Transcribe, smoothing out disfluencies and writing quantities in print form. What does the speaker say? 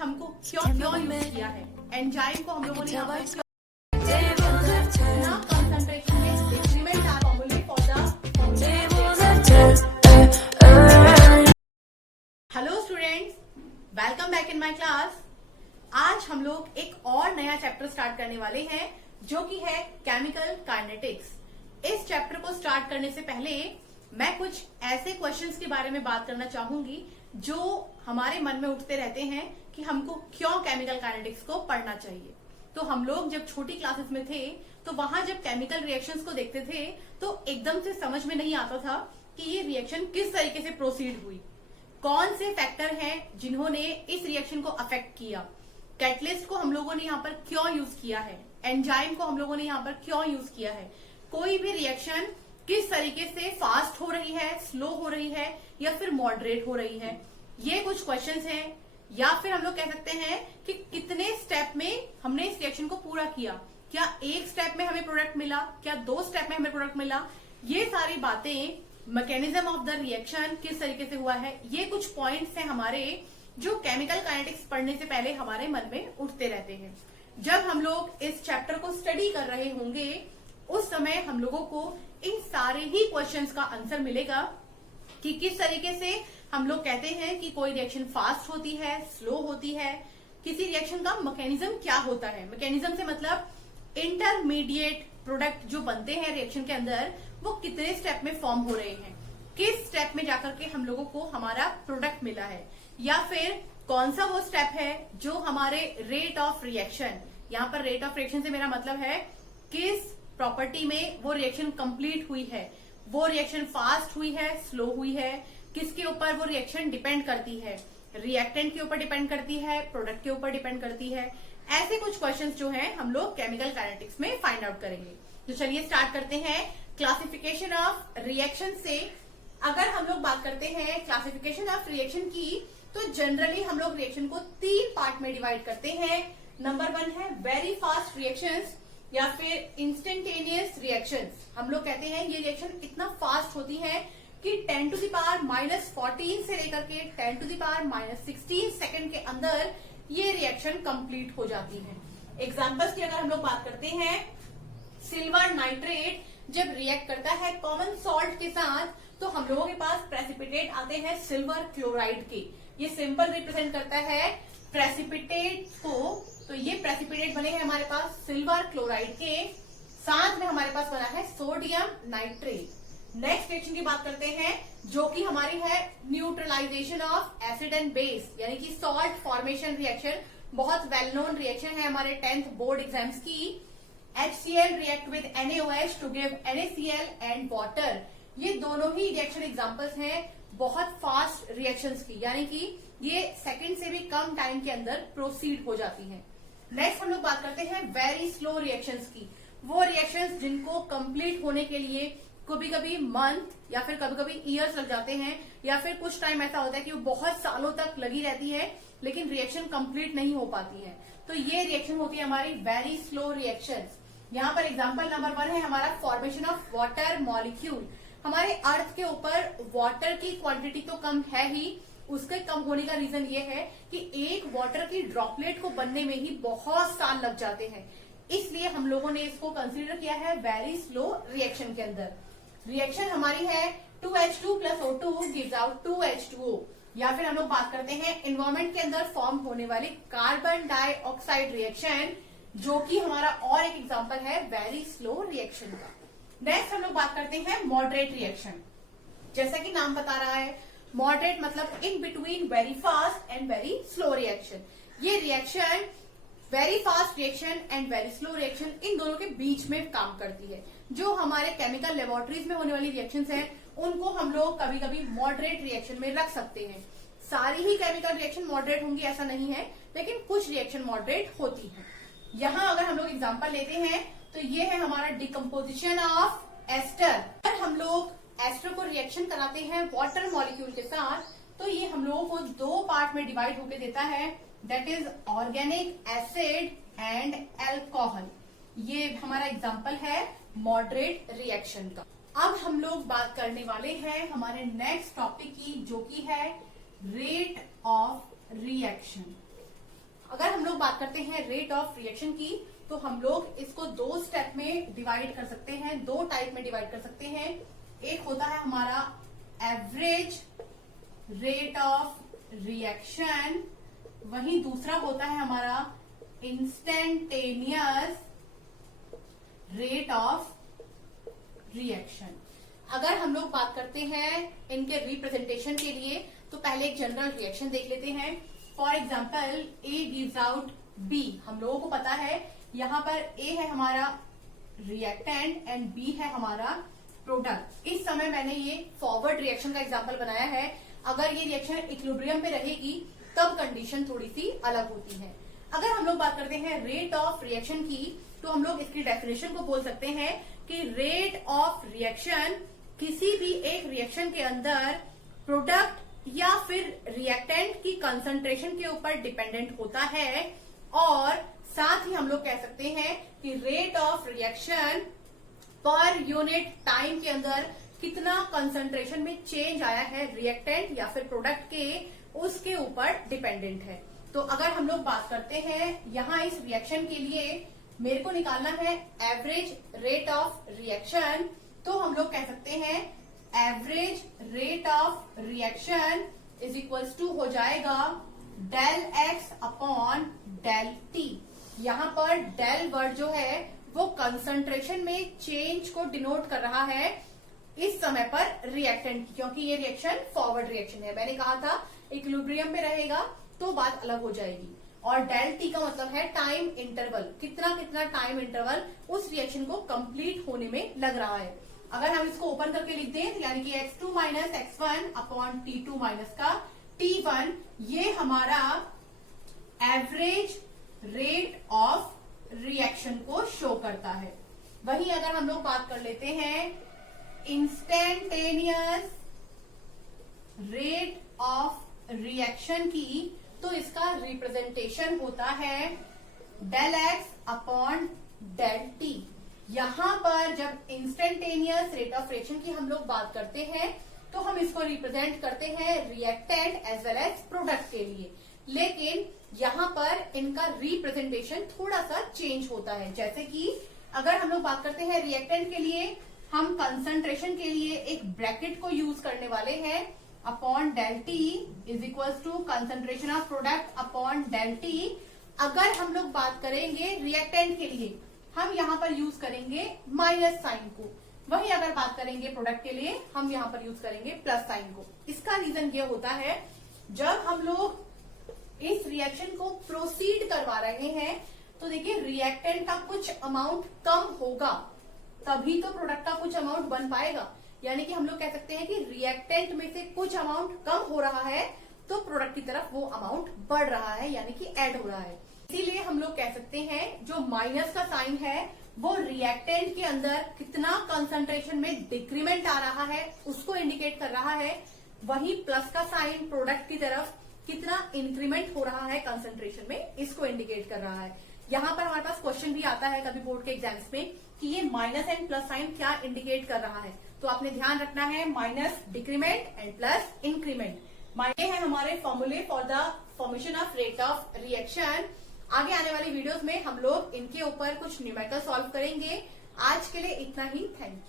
हमको क्यों यूज किया है। एंजाइम को हम लोगों ने यहाँ पर कंसंट्रेशन में डिक्रीमेंट आर फॉर्मूले for the. Hello students, welcome back in my class. आज हम लोग एक और नया चैप्टर स्टार्ट करने वाले हैं जो कि है केमिकल काइनेटिक्स। इस चैप्टर को स्टार्ट करने से पहले मैं कुछ ऐसे क्वेश्चंस के बारे में बात करना चाहूंगी जो हमारे मन में उठते रहते हैं कि हमको क्यों केमिकल काइनेटिक्स को पढ़ना चाहिए। तो हम लोग जब छोटी क्लासेस में थे तो वहां जब केमिकल रिएक्शंस को देखते थे तो एकदम से समझ में नहीं आता था कि ये रिएक्शन किस तरीके से प्रोसीड हुई, कौन से फैक्टर हैं जिन्होंने इस रिएक्शन को अफेक्ट किया, कैटलिस्ट को हम लोगों ने यहाँ पर क्यों यूज किया है, एंजाइम को हम लोगों ने यहाँ पर क्यों यूज किया है, कोई भी रिएक्शन किस तरीके से फास्ट हो रही है, स्लो हो रही है या फिर मॉडरेट हो रही है। ये कुछ क्वेश्चंस हैं। या फिर हम लोग कह सकते हैं कि कितने स्टेप में हमने इस रिएक्शन को पूरा किया, क्या एक स्टेप में हमें प्रोडक्ट मिला, क्या 2 स्टेप में हमें प्रोडक्ट मिला। ये सारी बातें, मैकेनिज्म ऑफ द रिएक्शन किस तरीके से हुआ है, ये कुछ पॉइंट्स हैं हमारे जो केमिकल काइनेटिक्स पढ़ने से पहले हमारे मन में उठते रहते हैं। जब हम लोग इस चैप्टर को स्टडी कर रहे होंगे उस समय हम लोगों को इन सारे ही क्वेश्चंस का आंसर मिलेगा कि किस तरीके से हम लोग कहते हैं कि कोई रिएक्शन फास्ट होती है, स्लो होती है, किसी रिएक्शन का मैकेनिज्म क्या होता है। मैकेनिज्म से मतलब इंटरमीडिएट प्रोडक्ट जो बनते हैं रिएक्शन के अंदर वो कितने स्टेप में फॉर्म हो रहे हैं, किस स्टेप में जाकर के हम लोगों को हमारा प्रोडक्ट मिला है, या फिर कौन सा वो स्टेप है जो हमारे रेट ऑफ रिएक्शन, यहाँ पर रेट ऑफ रिएक्शन से मेरा मतलब है किस प्रॉपर्टी में वो रिएक्शन कंप्लीट हुई है, वो रिएक्शन फास्ट हुई है, स्लो हुई है, किसके ऊपर वो रिएक्शन डिपेंड करती है, रिएक्टेंट के ऊपर डिपेंड करती है, प्रोडक्ट के ऊपर डिपेंड करती है। ऐसे कुछ क्वेश्चंस जो हैं हम लोग केमिकल काइनेटिक्स में फाइंड आउट करेंगे। तो चलिए स्टार्ट करते हैं क्लासिफिकेशन ऑफ रिएक्शन से। अगर हम लोग बात करते हैं क्लासिफिकेशन ऑफ रिएक्शन की तो जनरली हम लोग रिएक्शन को 3 पार्ट में डिवाइड करते हैं। नंबर 1 है वेरी फास्ट रिएक्शंस या फिर इंस्टेंटेनियस रिएक्शंस। हम लोग कहते हैं ये रिएक्शन इतना फास्ट होती है कि 10 to the power -14 से लेकर के 10 to the power -16 सेकंड के अंदर ये रिएक्शन कंप्लीट हो जाती है। एग्जांपल्स की अगर हम लोग बात करते हैं, सिल्वर नाइट्रेट जब रिएक्ट करता है कॉमन सॉल्ट के साथ तो हम लोगों के पास प्रेसिपिटेट आते हैं सिल्वर क्लोराइड के। ये सिंपल रिप्रेजेंट करता है प्रेसिपिटेट को। तो ये प्रेसिपिटेट बने हैं हमारे पास सिल्वर क्लोराइड के, साथ में हमारे पास बना है सोडियम नाइट्रेट। नेक्स्ट रिएक्शन की बात करते हैं जो कि हमारी है neutralization of acid and base यानी कि सॉल्ट फॉर्मेशन रिएक्शन। बहुत वेल नोन रिएक्शन है हमारे 10th बोर्ड एग्जाम्स की। HCl react with NaOH to give NaCl and water. ये दोनों ही रिएक्शन एग्जांपल्स हैं बहुत फास्ट रिएक्शंस की, यानी कि ये सेकंड से भी कम टाइम के अंदर प्रोसीड हो जाती हैं। नेक्स्ट हम लोग बात करते हैं वेरी स्लो रिएक्शंस की। वो रिएक्शंस जिनको कंप्लीट होने के लिए कभी कभी मंथ या फिर कभी कभी ईयर्स लग जाते हैं, या फिर कुछ टाइम ऐसा होता है कि वो बहुत सालों तक लगी रहती है लेकिन रिएक्शन कंप्लीट नहीं हो पाती है। तो ये रिएक्शन होती है हमारी वेरी स्लो रिएक्शंस। यहाँ पर एग्जांपल नंबर 1 है हमारा फॉर्मेशन ऑफ वाटर मॉलिक्यूल। हमारे अर्थ के ऊपर वाटर की क्वांटिटी तो कम है ही, उसके कम होने का रीजन ये है कि एक वाटर की ड्रॉपलेट को बनने में ही बहुत साल लग जाते हैं, इसलिए हम लोगों ने इसको कंसीडर किया है वेरी स्लो रिएक्शन के अंदर। रिएक्शन हमारी है 2H2 + O2 gives out 2H2O। या फिर हम लोग बात करते हैं एनवायरमेंट के अंदर फॉर्म होने वाली कार्बन डाइऑक्साइड रिएक्शन, जो कि हमारा और एक एग्जांपल है वेरी स्लो रिएक्शन का। नेक्स्ट हम लोग बात करते हैं मॉडरेट रिएक्शन। जैसा कि नाम बता रहा है मॉडरेट मतलब in between very fast and very slow reaction. ये reaction very fast reaction and very slow reaction इन दोनों के बीच में काम करती है। जो हमारे केमिकल लेबोरेटरीज में होने वाली रिएक्शंस हैं उनको हम लोग कभी कभी मॉडरेट रिएक्शन में रख सकते हैं। सारी ही केमिकल रिएक्शन मॉडरेट होंगी ऐसा नहीं है, लेकिन कुछ रिएक्शन मॉडरेट होती है। यहाँ अगर हम लोग एग्जांपल लेते हैं तो ये है हमारा डिकम्पोजिशन ऑफ एस्टर। अगर हम लोग एस्टर को रिएक्शन कराते हैं वाटर मॉलिक्यूल के साथ तो ये हम लोगों को 2 पार्ट में डिवाइड होकर देता है, that is organic acid and alcohol. ये हमारा एग्जांपल है मॉडरेट रिएक्शन का। अब हम लोग बात करने वाले हैं हमारे नेक्स्ट टॉपिक की, जो कि है रेट ऑफ रिएक्शन। अगर हम लोग बात करते हैं रेट ऑफ रिएक्शन की, तो हम लोग इसको दो स्टेप में डिवाइड कर सकते हैं, दो टाइप में डिवाइड कर सकते हैं। एक होता है हमारा एवरेज रेट ऑफ रिएक्शन, वहीं दूसरा होता है हमारा इंस्टेंटेनियस रेट ऑफ रिएक्शन। अगर हम लोग बात करते हैं इनके रिप्रेजेंटेशन के लिए, तो पहले एक जनरल रिएक्शन देख लेते हैं। For example A gives out B. हम लोगों को पता है यहाँ पर ए है हमारा रिएक्टेंट एंड बी है हमारा प्रोडक्ट। इस समय मैंने ये फॉरवर्ड रिएक्शन का एग्जाम्पल बनाया है। अगर ये रिएक्शन इक्विलिब्रियम पे रहेगी तब कंडीशन थोड़ी सी अलग होती है। अगर हम लोग बात करते हैं रेट ऑफ रिएक्शन की, तो हम लोग इसकी डेफिनेशन को बोल सकते हैं कि रेट ऑफ रिएक्शन किसी भी एक रिएक्शन के अंदर प्रोडक्ट या फिर रिएक्टेंट की कंसंट्रेशन के ऊपर डिपेंडेंट होता है, और साथ ही हम लोग कह सकते हैं कि rate of reaction per unit time के अंदर कितना कंसंट्रेशन में चेंज आया है रिएक्टेंट या फिर प्रोडक्ट के, उसके ऊपर डिपेंडेंट है। तो अगर हम लोग बात करते हैं यहाँ इस रिएक्शन के लिए मेरे को निकालना है एवरेज रेट ऑफ रिएक्शन, तो हम लोग कह सकते हैं average rate of reaction is equals to हो जाएगा del x upon del t. यहाँ पर डेल वर्ड जो है वो कंसंट्रेशन में चेंज को डिनोट कर रहा है इस समय पर रिएक्टेंट की, क्योंकि ये रिएक्शन फॉरवर्ड रिएक्शन है। मैंने कहा था इक्विलिब्रियम में रहेगा तो बात अलग हो जाएगी। और डेल टी का मतलब है टाइम इंटरवल, कितना कितना टाइम इंटरवल उस रिएक्शन को कंप्लीट होने में लग रहा है। अगर हम इसको ओपन करके लिख दें, तो यानी कि x2 minus x1 upon t2 minus का t1, ये हमारा एवरेज रेट ऑफ रिएक्शन को शो करता है। वहीं अगर हम लोग बात कर लेते हैं इंस्टेंटेनियस रेट ऑफ रिएक्शन की, तो इसका रिप्रेजेंटेशन होता है del x upon del t. यहां पर जब इंस्टेंटेनियस रेट ऑफ रिएक्शन की हम लोग बात करते हैं तो हम इसको रिप्रेजेंट करते हैं reactant as well as product के लिए, लेकिन यहां पर इनका रिप्रेजेंटेशन थोड़ा सा चेंज होता है। जैसे कि अगर हम लोग बात करते हैं रिएक्टेंट के लिए, हम कंसंट्रेशन के लिए एक ब्रैकेट को यूज करने वाले हैं, upon del t is equals to concentration of product upon del t. अगर हम लोग बात करेंगे रिएक्टेंट के लिए, हम यहाँ पर यूज करेंगे माइनस साइन को, वहीं अगर बात करेंगे प्रोडक्ट के लिए हम यहाँ पर यूज करेंगे प्लस साइन को। इसका रीजन ये होता है, जब हम लोग इस रिएक्शन को प्रोसीड करवा रहे हैं तो देखिए रिएक्टेंट का कुछ अमाउंट कम होगा तभी तो प्रोडक्ट का कुछ अमाउंट बन पाएगा। यानी कि हम लोग कह सकते हैं कि रिएक्टेंट में से कुछ अमाउंट कम हो रहा है तो प्रोडक्ट की तरफ वो अमाउंट बढ़ रहा है, यानी कि ऐड हो रहा है। इसीलिए हम लोग कह सकते हैं जो माइनस का साइन है वो रिएक्टेंट के अंदर कितना कंसंट्रेशन में डिक्रीमेंट आ रहा है उसको इंडिकेट कर रहा है, वहीं प्लस का साइन प्रोडक्ट की तरफ कितना इंक्रीमेंट हो रहा है कंसंट्रेशन में, इसको इंडिकेट कर रहा है। यहाँ पर हमारे पास क्वेश्चन भी आता है कभी बोर्ड के एग्जाम्स में कि ये माइनस एंड प्लस साइन क्या इंडिकेट कर रहा है, तो आपने ध्यान रखना है minus decrement and plus increment. ये है हमारे फॉर्मूले for the formation of rate of reaction. आगे आने वाली वीडियोस में हम लोग इनके ऊपर कुछ न्यूमेरिकल सॉल्व करेंगे। आज के लिए इतना ही, थैंक यू।